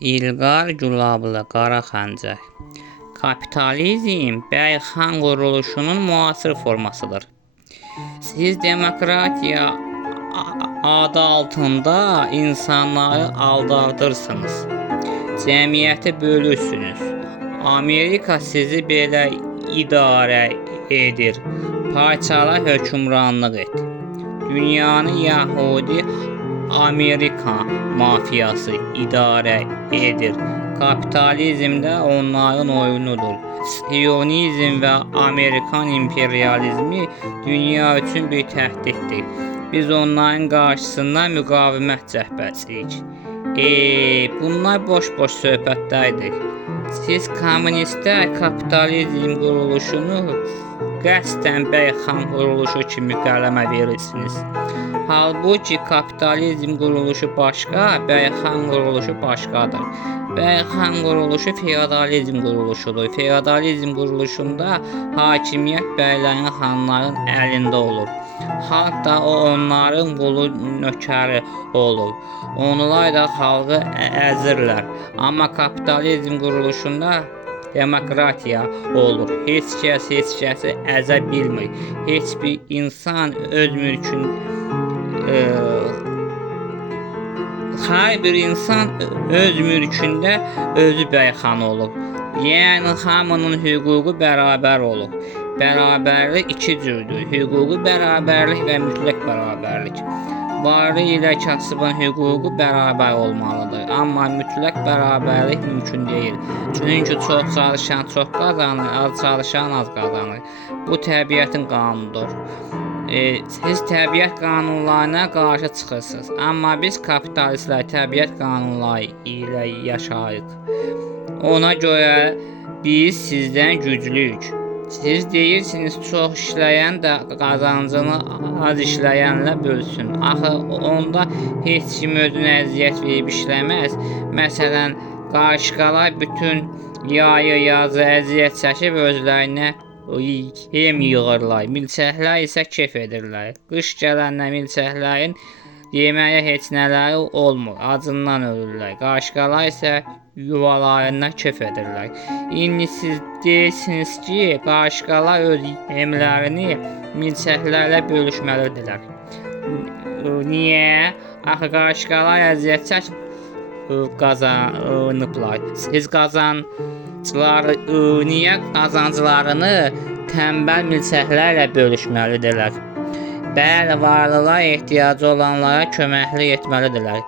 İlqar Gülablı Qara Xəncər. Kapitalizm bəyxan quruluşunun müasir formasıdır. Siz demokratiya adı altında insanları aldadırsınız. Cəmiyyəti bölürsünüz. Amerika sizi belə idarə edir. Parçala hökmranlıq et. Dünyanı Yahudi Amerika mafiyası idarə edir. Kapitalizm də onların oyunudur. Siyonizm və Amerikan imperializmi dünya üçün bir təhdiddir. Biz onların qarşısında müqavimət cəhbəsiyik. Bunlar boş-boş söhbətlərdir. Siz kommunistlər kapitalizm quruluşunu qəsdən bəyxan quruluşu kimi qələmə verirsiniz. Halbuki kapitalizm quruluşu başqa, bəyxan quruluşu başqadır. Bəyxan quruluşu feodalizm quruluşudur. Feodalizm quruluşunda hakimiyyət bəylərin, xanların əlində olur. Xalq da onların qulu, nökəri olur. Onlar da xalqı əzirlər. Amma kapitalizm quruluşunda demokratiya olur. Heç kəsi əzə bilmir. Heç bir insan öz mülkünü hər bir insan öz mülkündə özü bəyxan olur. Yəni hamının hüququ bərabər olur. Bərabərlik iki cürdür. Hüquqi bərabərlik və mütləq bərabərlik. Varlı ilə kasıbın hüququ bərabər olmalıdır. Amma mütləq bərabərlik mümkün deyil. Çünki çox çalışan çox qazanır, az çalışan az qazanır. Bu təbiətin qanunudur. Siz təbiət qanunlarına qarşı çıxırsınız. Amma biz kapitalistlər təbiət qanunları ilə yaşayırıq. Ona görə biz sizdən güclüyük. Siz deyirsiniz çox işləyən də qazancını az işləyənlə bölsün. Axı onda heç kim özünə əziyyət verib işləməz. Məsələn, qarışqalar bütün yazı əziyyət çəkib özlərinə yem yığırlar. Milçəklər isə kef edirlər. Qış gələndə milçəklərin yeməyə heç nələri olmur. Acından ölürlər. Qarışqalar isə yuvalarında kef edirlər. İndi siz deyirsiniz ki, qarışqalar öz yemlərini milçəklərlə bölüşməlidirlər. Niyə? Axı qarışqalar əziyyət çəkib qazanıblar. Siz niyə qazanclarını tənbəl milçəklərlə bölüşməlidirlər? Bəli, varlılar ehtiyacı olanlara köməklik etməlidirlər.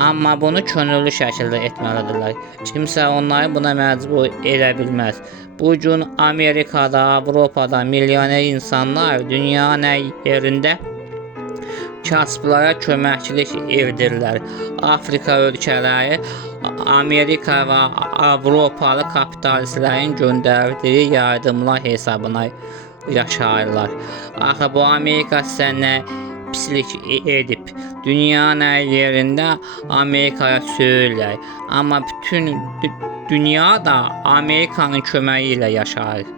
Amma bunu könüllü şəkildə etməlidirlər. Kimsə onları buna məcbur edə bilməz. Bu gün Amerikada, Avropada milyoner insanlar dünyanın hər yerində kasıblara köməklik edirlər. Afrika ölkələri Amerika və Avropalı kapitalistlərin göndərdiyi yardımlar hesabına yaşayırlar. Axı bu Amerika sənə pislik edib. Dünyanın hər yerində Amerikaya söyürlər. Amma bütün dünya da Amerikanın köməyi ilə yaşayır.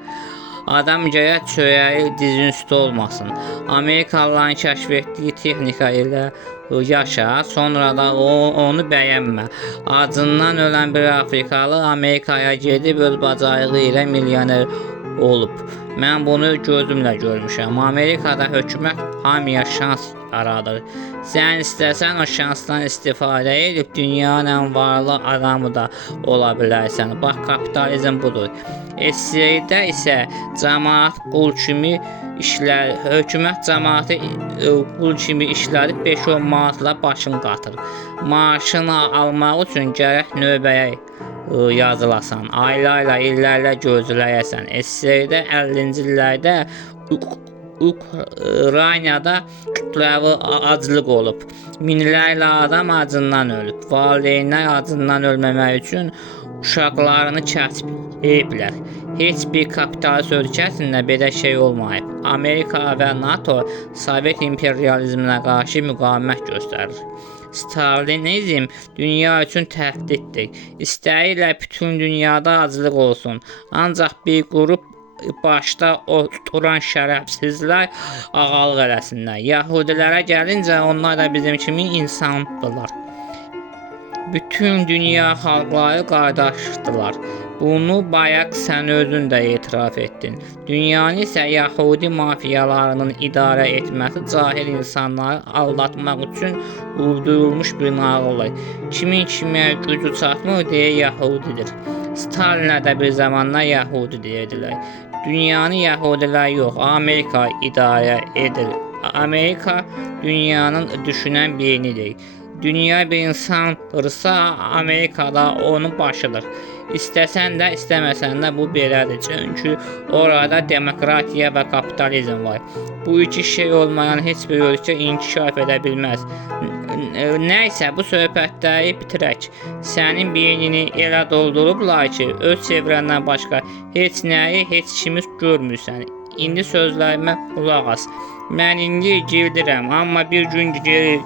Adam gərək çörəyi dizin üstə olmasın. Amerikalıların kəşf etdiyi texnika ilə yaşa, sonra da onu bəyənmə. Acından ölən bir Afrikalı Amerikaya gedib öz bacarığı ilə milyoner olub. Mən bunu gözümlə görmüşəm. Amerikada hökumət hamıya şans yaradır. Sən istəsən o şansdan istifadə edib dünyanın ən varlı adamı da ola bilərsən. Bax, kapitalizm budur. SSRİ-də isə cəmaət qul kimi işlər, hökumət cəmaəti qul kimi işlədib 5-10 manatla başını qatır. Maaşını almaq üçün gərək növbəyə yazılasan, aylarla, illərlə gözləyəsən. SSRİ-də 50-ci illərdə Ukraynada kütləvi aclıq olub. Minlərlə adam acından ölüb. Valideynlər acından ölməmək üçün uşaqlarını kəsblər. Heç bir kapitalist ölkəsində belə şey olmayıb. Amerika və NATO Sovet imperializminə qarşı müqavimət göstərir. Stalinizm dünya üçün təhdiddir. İstəyirlər bütün dünyada aclıq olsun. Ancaq bir qrup başda oturan şərəfsizlər ağalıq eləsinlər. Yahudilərə gəlincə onlar da bizim kimi insandırlar. Bütün dünya xalqları qardaşdılar. Bunu bayaq sən özün də etiraf etdin. Dünyanı isə Yahudi mafiyalarının idarə etməsi cahil insanları aldatmaq üçün uydurulmuş bir nağıldır. Kimin kimə gücü çatmır deyə Yahudidir. Stalinə də bir zamanlar Yahudi deyirdilər. Dünyanı Yahudilər yox, Amerika idarə edir. Amerika dünyanın düşünən beynidir. Dünya bir insandırsa, Amerikada onun başıdır. İstəsən də, istəməsən də bu belədir. Çünki orada demokratiya və kapitalizm var. Bu iki şey olmayan heç bir ölkə inkişaf edə bilməz. Nəysə, bu söhbətləri bitirək. Sənin beynini elə doldurublar ki, öz çevrəndən başqa heç nəyi, heç kimi görmürsən. İndi sözlərimə qulaq as. Mən indi girdirəm, amma bir gün geri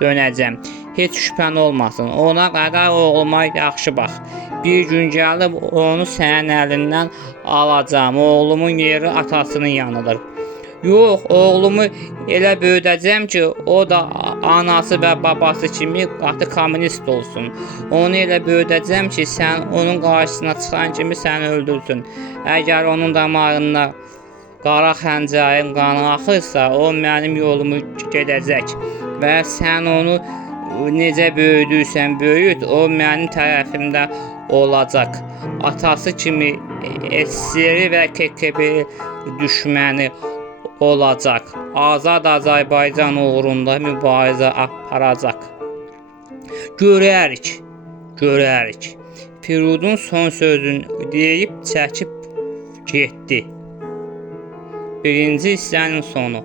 dönəcəm. Heç şübhən olmasın. Ona qədər oğluma yaxşı bax. Bir gün gəlib onu sənin əlindən alacağam. Oğlumun yeri atasının yanıdır. Yox, oğlumu elə böyüdəcəm ki, o da anası və babası kimi qatı kommunist olsun. Onu elə böyüdəcəm ki, sən onun qarşısına çıxan kimi səni öldürsün. Əgər onun damarında qara xəncərin qanı axırsa, o mənim yolumu gedəcək və sən onu necə böyüdürsən böyüt, o mənim tərəfimdə olacaq. Atası kimi SSR və KGB düşməni olacaq. Azad Azərbaycan uğrunda mübarizə aparacaq. Görərik, görərik. Firudun son sözünü deyib çəkib getdi. Birinci hissənin sonu.